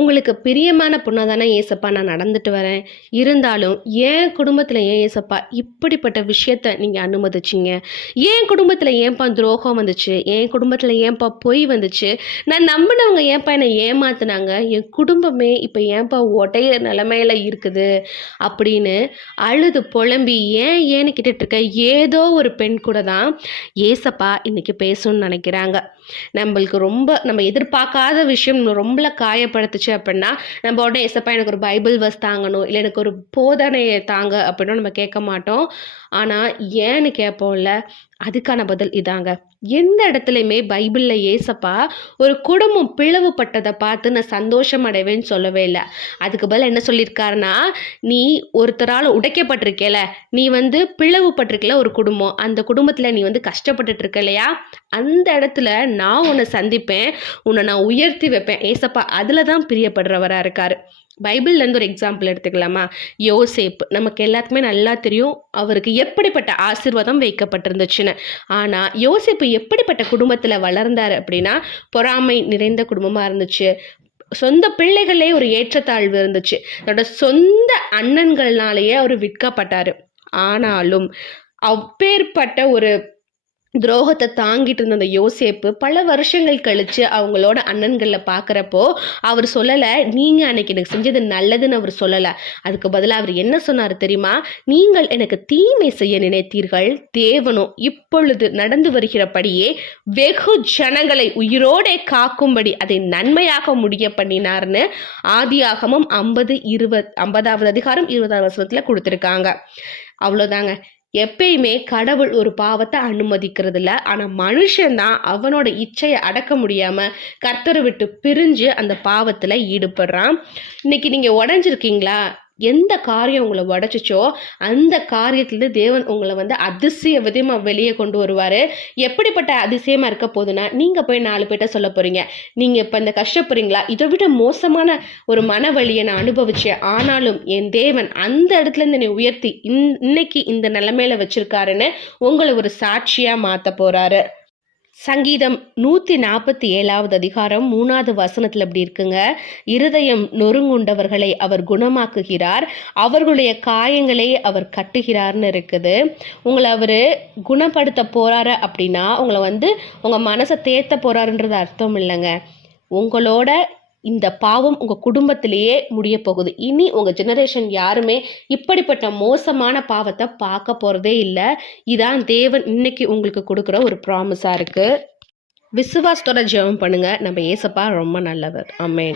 உங்களுக்கு பிரியமான பொண்ணாக தானே ஏசப்பா நான் நடந்துட்டு வரேன். இருந்தாலும் என் குடும்பத்தில் ஏன் ஏசப்பா இப்படிப்பட்ட விஷயத்த நீங்கள் அனுமதிச்சிங்க? என் குடும்பத்தில் ஏன்பா துரோகம் வந்துச்சு? என் குடும்பத்தில் ஏன்பா பொய் வந்துச்சு? நான் நம்பினவங்க ஏன்பா என்னை ஏமாத்தினாங்க? என் குடும்பமே இப்போ ஏன்பா உடைய நிலமையில இருக்குது? அப்படின்னு அழுது புலம்பி ஏன் ஏன்னு கேட்டுட்டு இருக்க ஏதோ ஒரு பெண் கூட தான் ஏசப்பா இன்றைக்கி பேசணும்னு நினைக்கிறாங்க. நம்மளுக்கு ரொம்ப நம்ம எதிர்பார்க்காத விஷயம் ரொம்ப காயப்படுத்துச்சு அப்படின்னா நம்ம உடனே எசப்பா எனக்கு ஒரு பைபிள் வஸ் தாங்கணும் இல்லை எனக்கு ஒரு போதனையை தாங்க அப்படின்னு நம்ம கேட்க மாட்டோம். ஆனால் ஏன்னு கேட்போம்ல அதுக்கான பதில் இதாங்க. எந்த இடத்துலையுமே பைபிளில் ஏசப்பா ஒரு குடும்பம் பிளவுபட்டதை பார்த்து நான் சந்தோஷம் அடைவேன்னு சொல்லவே இல்லை. அதுக்கு பதில் என்ன சொல்லியிருக்காருன்னா நீ ஒருத்தரால் உடைக்கப்பட்டிருக்கேல நீ வந்து பிளவுபட்டிருக்கல ஒரு குடும்பம். அந்த குடும்பத்தில் நீ வந்து கஷ்டப்பட்டுட்டு இருக்க இல்லையா? அந்த இடத்துல நான் உன்னை சந்திப்பேன் உன்னை நான் உயர்த்தி வைப்பேன். ஏசப்பா அதில் தான் பிரியப்படுறவராக இருக்கார். பைபிள்லேருந்து ஒரு எக்ஸாம்பிள் எடுத்துக்கலாமா? யோசேப் நமக்கு எல்லாத்துக்குமே நல்லா தெரியும். அவருக்கு எப்படிப்பட்ட ஆசீர்வாதம் வைக்கப்பட்டிருந்துச்சுன்னு. ஆனால் யோசேப்பு எப்படிப்பட்ட குடும்பத்தில் வளர்ந்தார் அப்படின்னா பொறாமை நிறைந்த குடும்பமாக இருந்துச்சு. சொந்த பிள்ளைகளே ஒரு ஏற்றத்தாழ்வு இருந்துச்சு. தன்னோட சொந்த அண்ணன்கள்னாலேயே அவர் விற்கப்பட்டார். ஆனாலும் அப்பேற்பட்ட ஒரு துரோகத்தை தாங்கிட்டு இருந்த அந்த யோசேப்பு பல வருஷங்கள் கழித்து அவங்களோட அண்ணன்களில் பார்க்குறப்போ அவர் சொல்லலை நீங்கள் அன்னைக்கு எனக்கு செஞ்சது நல்லதுன்னு அவர் சொல்லலை. அதுக்கு பதிலாக அவர் என்ன சொன்னார் தெரியுமா? நீங்கள் எனக்கு தீமை செய்ய நினைத்தீர்கள். தேவனும் இப்பொழுது நடந்து வருகிறபடியே வெகு ஜனங்களை உயிரோடே காக்கும்படி அதை நன்மையாக முடிய பண்ணினார்னு ஆதியாகமும் ஐம்பது இருபது ஐம்பதாவது அதிகாரம் இருபதாவது வருஷத்தில் கொடுத்துருக்காங்க. அவ்வளோதாங்க எப்பயுமே கடவுள் ஒரு பாவத்தை அனுமதிக்கிறது இல்லை ஆனால் மனுஷன்தான் அவனோட இச்சையை அடக்க முடியாமல் கர்த்தரை விட்டு பிரிஞ்சு அந்த பாவத்தில் ஈடுபடுறான். இன்னைக்கு நீங்கள் உடஞ்சிருக்கீங்களா? எந்த காரியம் உங்களை உடச்சிச்சோ அந்த காரியத்துலேருந்து தேவன் உங்களை வந்து அதிசய விதமாக வெளியே கொண்டு வருவார். எப்படிப்பட்ட அதிசயமாக இருக்க போகுதுன்னா நீங்கள் போய் நாலு பேர்ட்ட சொல்ல போகிறீங்க நீங்கள் இப்போ இந்த கஷ்டப்படுறீங்களா? இதை விட மோசமான ஒரு மனவலியை நான் அனுபவிச்சேன். ஆனாலும் என் தேவன் அந்த இடத்துல என்னை உயர்த்தி இன் இன்னைக்கு இந்த நிலைமையில வச்சிருக்காருன்னு உங்களை ஒரு சாட்சியாக மாற்ற போகிறாரு சங்கீதம் நூற்றி நாற்பத்தி ஏழாவது அதிகாரம் மூணாவது வசனத்தில் அப்படி இருக்குங்க. இருதயம் நொறுங்குண்டவர்களை அவர் குணமாக்குகிறார். அவர்களுடைய காயங்களை அவர் கட்டுகிறார்னு இருக்குது. உங்களை அவர் குணப்படுத்த போறாரு அப்படின்னா உங்களை வந்து உங்கள் மனசை தேத்த போறாருன்றது அர்த்தம் இல்லைங்க. உங்களோட இந்த பாவம் உங்கள் குடும்பத்திலேயே முடிய போகுது. இனி உங்கள் ஜெனரேஷன் யாருமே இப்படிப்பட்ட மோசமான பாவத்தை பார்க்க போகிறதே இல்லை. இதான் தேவன் இன்னைக்கு உங்களுக்கு கொடுக்குற ஒரு ப்ராமிஸாக இருக்குது விசுவாசத்தோட ஜெபம் பண்ணுங்கள் நம்ம ஏசப்பா ரொம்ப நல்லவர். ஆமென்